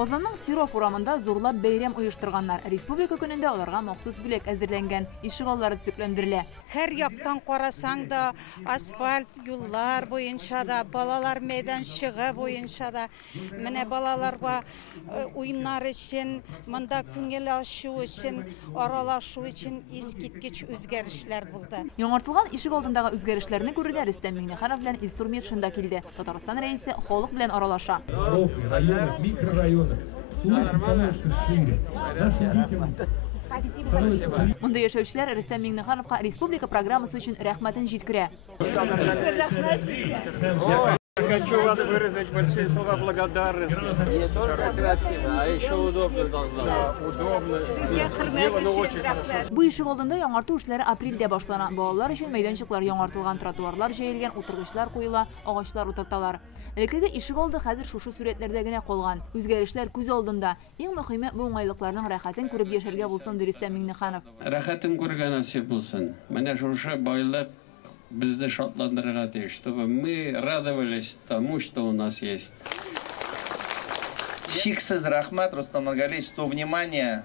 Kozanның Сиров урамында зурлап бәйрәм оештырганнар. Республика көнендә аларга махсус бүләк әзерләнгән. Ишек аллары төзекләндерелә. Һәр яктан карасаң да, асфальт юллар буенча да, балалар мәйданчыгы буенча да, менә балаларга уеннар өчен, монда күңел ачу өчен, аралашу өчен искиткеч үзгәрешләр булды. Яңартылган ишек алдындагы үзгәрешләрне күрергә Рөстәм Миңнеханов белән Илсур Миршин да килде. Татарстан рәисе халык белән аралаша. Монда яшәүчеләр Рөстәм Миңнехановка республика программасы өчен рәхмәтен җиткерә. Хочу вас выразить большие слова благодарности. Не только красиво, а еще удобно должно быть. Удобно. Сделано очень хорошо. Бу ишек алдында яңарту эшләре апрельдә башлана. Балалар өчен мәйданчыклар яңартылган, тротуарлар җәелгән, утыргычлар куела, агачлар утырталар. Элекеге ишек алды хәзер шушы сурәтләрдә генә калган. Үзгәрешләр күз алдында. Иң мөһиме бу уңайлыкларның рәхәтен күреп яшәргә булсын, ди Рөстәм Миңнеханов. Рәхәтен күргән насыйп булсын. Менә шушы байлап безне шатландырырга тиеш, чтобы мы радовались тому, что у нас есть. Шиксез рахмат, Рустам Маргалевич, то внимание,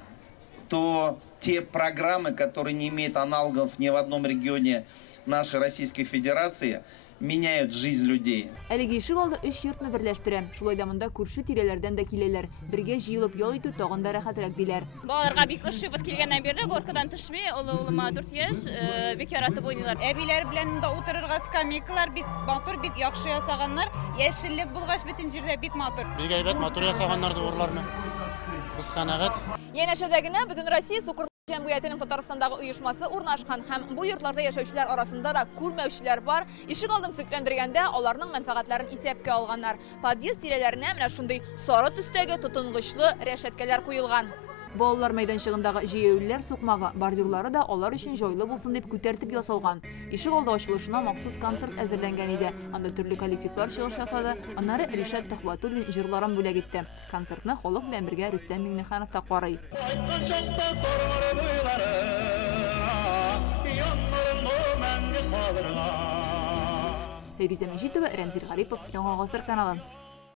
то те программы, которые не имеют аналогов ни в одном регионе нашей Российской Федерации, меняют жизнь людей. Әлеге ишек алды 3 йортны берләштерә. Шулай да монда күрше тирәләрдән дә киләләр. Бергә җыелып ял итү тагын да рәхәтрәк диләр. Балаларга бик ошый килгәннән бирле горкадан төшми, улыма 4 яшь, бик яратып уйныйлар. Әбиләр белән монда утырырга скамейкалар бик матур, бик яхшы ясаганнар. Яшеллек булгач бөтен җирдә бик матур. Бик әйбәт матур ясаганнар урларны. Без канәгать. Янәшәдә генә бөтен Россия сукыр җәмгыятенең Татарстандагы оешмасы урнашкан һәм бу йортларда яшәүчеләр арасында да күрмәүчеләр бар. Ишек алдын сөкләндергәндә аларның мәнфәгатьләрен исәпкә алганнар. Подъезд тирәләренә менә шундый сары төстәге тотынгычлы рәшәткәләр куелган. Балалар мәйданчыгындагы җыелулар сукмагы, бордюрлары да алар өчен җайлы булсын дип күтәртеп ясалган. Ишек алды ачылышына махсус концерт әзерләнгән иде. Анда төрле коллективлар чыгыш ясады. Аннары Ришат Тахватуллин җырларын бүләк итте. Концертны халык белән бергә Рөстәм Миңнеханов та карый. Фәйрүзә Мәҗитова, Рәмзил Гарипов, Яңа Гасыр каналы.